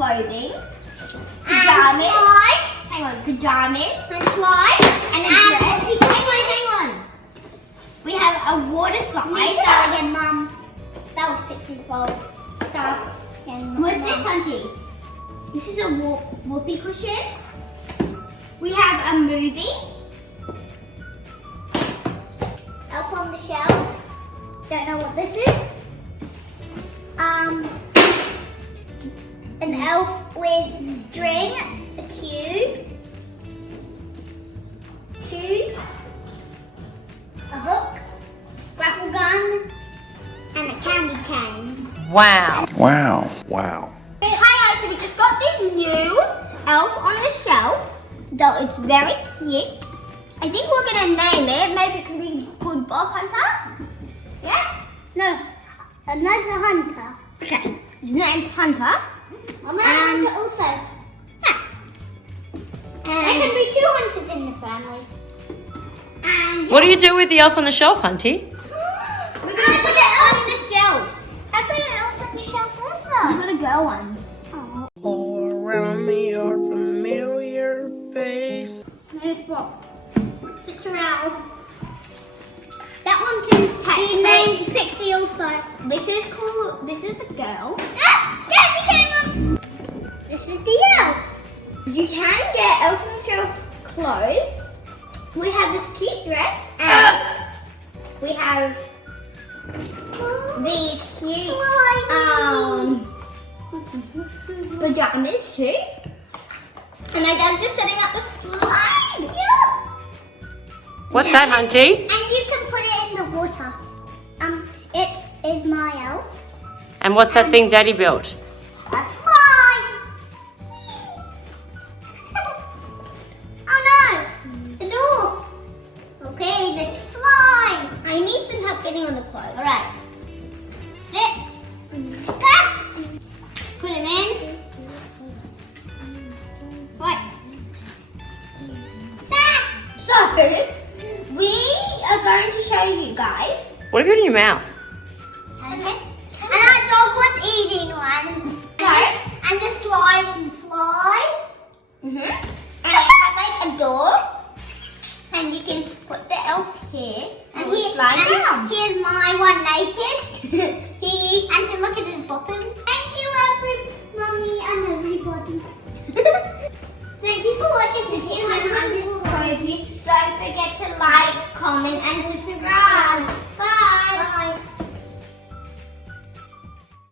clothing. Pajamas. Hang on, pajamas. And slide. And a dress. Actually, hang on. We have a water slide. Start again, Mum. That was Pixie's fault. Start again. What's this, Hunty? This is a whoopee cushion. We have a movie. Elf on the Shelf. Don't know what this is. An elf with string, a cube, shoes, a hook, grapple gun, and a candy cane. Wow. Wow. Wow. Hi guys, so we just got this new elf on the shelf. Though it's very cute. I think we're gonna name it. Maybe it can be called Bob Hunter. Yeah? No, another hunter. Okay. His name's Hunter. Another hunter also. Yeah. There can be two hunters in the family. And What do you do with the elf on the shelf, Hunty? we're gonna put it on the shelf. I've got an elf on the shelf You also. got a girl one. All around me are familiar face. Here's Bob. Sit around. That one can be named Pixie also. This is cool. This is the girl. Candy cane, Mum. This is the elf. You can get elf on the shelf clothes. We have this cute dress and we have these cute pajamas too. And my dad's just setting up the slide. What's that, Hunty? And you can put it in the water. It is my elf. And what's that thing Daddy built? A slide. Oh no! The door. Okay, the slide. I need some help getting on the clothes. All right. Sit. Ah. Put him in. Right. Ah. So, we are going to show you guys. What have you got in your mouth? Okay. And our dog was eating one. And the slide can fly. And it has like a door. And you can put the elf here. And he slide down. Here's my one naked. And look at his bottom.